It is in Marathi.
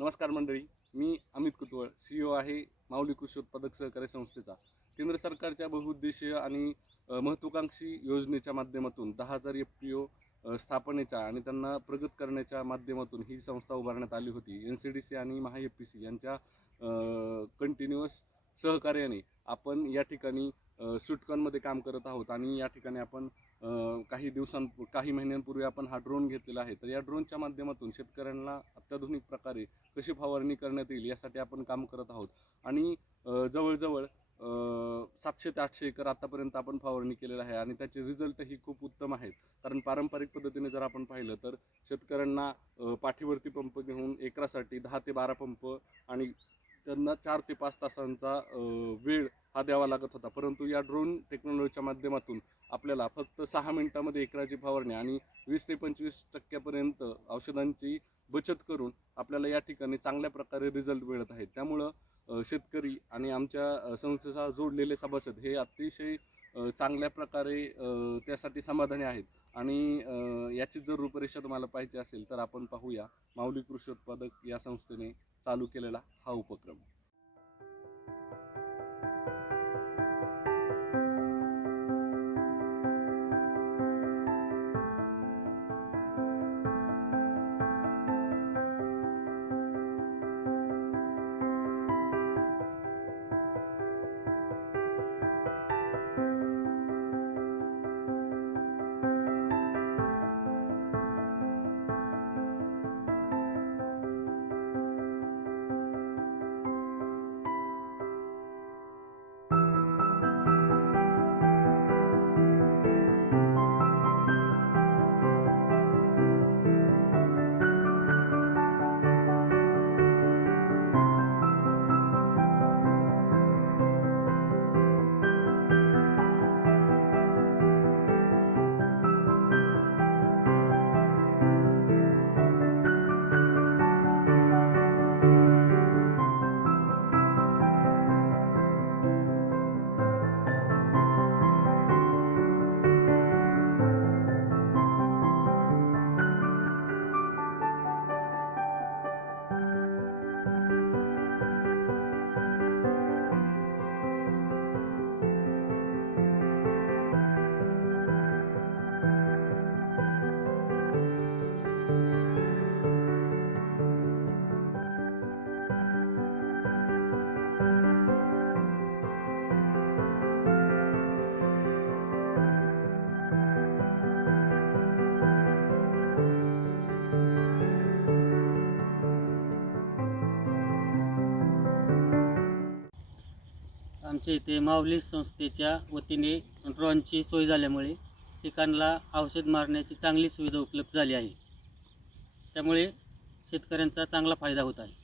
नमस्कार मंडळी, मी अमित कुतवळ, CEO आहे माऊली कृषी उत्पादक सहकारी संस्थेचा। केंद्र सरकारच्या बहुउद्देशीय आणि महत्त्वाकांक्षी योजनेच्या माध्यमातून 10,000 FPO स्थापनेच्या आणि त्यांना प्रगत करण्याच्या माध्यमातून ही संस्था उभारण्यात आली होती। NCDC आणि MHA-FPC यांच्या कंटिन्युअस सहकार्याने आपण या ठिकाणी स्वीटकॉर्नमध्ये काम करत आहोत आणि या ठिकाणी आपण काही महिन्यांपूर्वी आपण हा ड्रोन घेतलेला आहे। तर या ड्रोनच्या माध्यमातून शेतकऱ्यांना अत्याधुनिक प्रकारे कशी फवारणी करण्यात येईल यासाठी आपण काम करत आहोत आणि जवळजवळ 700 ते 800 एकर आतापर्यंत आपण फवारणी केलेला आहे आणि त्याचे रिझल्टही खूप उत्तम आहेत। कारण पारंपरिक पद्धतीने जर आपण पाहिलं तर शेतकऱ्यांना पाठीवरती पंप घेऊन एकरासाठी 10 ते 12 पंप आणि त्यांना 4 ते 5 तासांचा वेळ हा द्यावा लागत होता, परंतु या ड्रोन टेक्नॉलॉजीच्या माध्यमातून आपल्याला फक्त 6 मिनिटांमध्ये एकराची फवारणी आणि 20 ते 25% औषधांची बचत करून आपल्याला या ठिकाणी चांगल्या प्रकारे रिझल्ट मिळत आहेत। त्यामुळं शेतकरी आणि आमच्या संस्थेचा जोडलेले सभासद हे अतिशय चांगल्या प्रकारे त्यासाठी समाधानी आहेत आणि याची जर रूपरेषा तुम्हाला पाहिजे असेल तर आपण पाहूया माऊली कृषी उत्पादक या संस्थेने चालू केलेला हा उपक्रम। आमच्या इथे माऊली संस्थेच्या वतीने ड्रोनची सोय झाल्यामुळे पिकांना औषध मारण्याची चांगली सुविधा उपलब्ध झाली आहे। त्यामुळे शेतकऱ्यांचा चांगला फायदा होत आहे।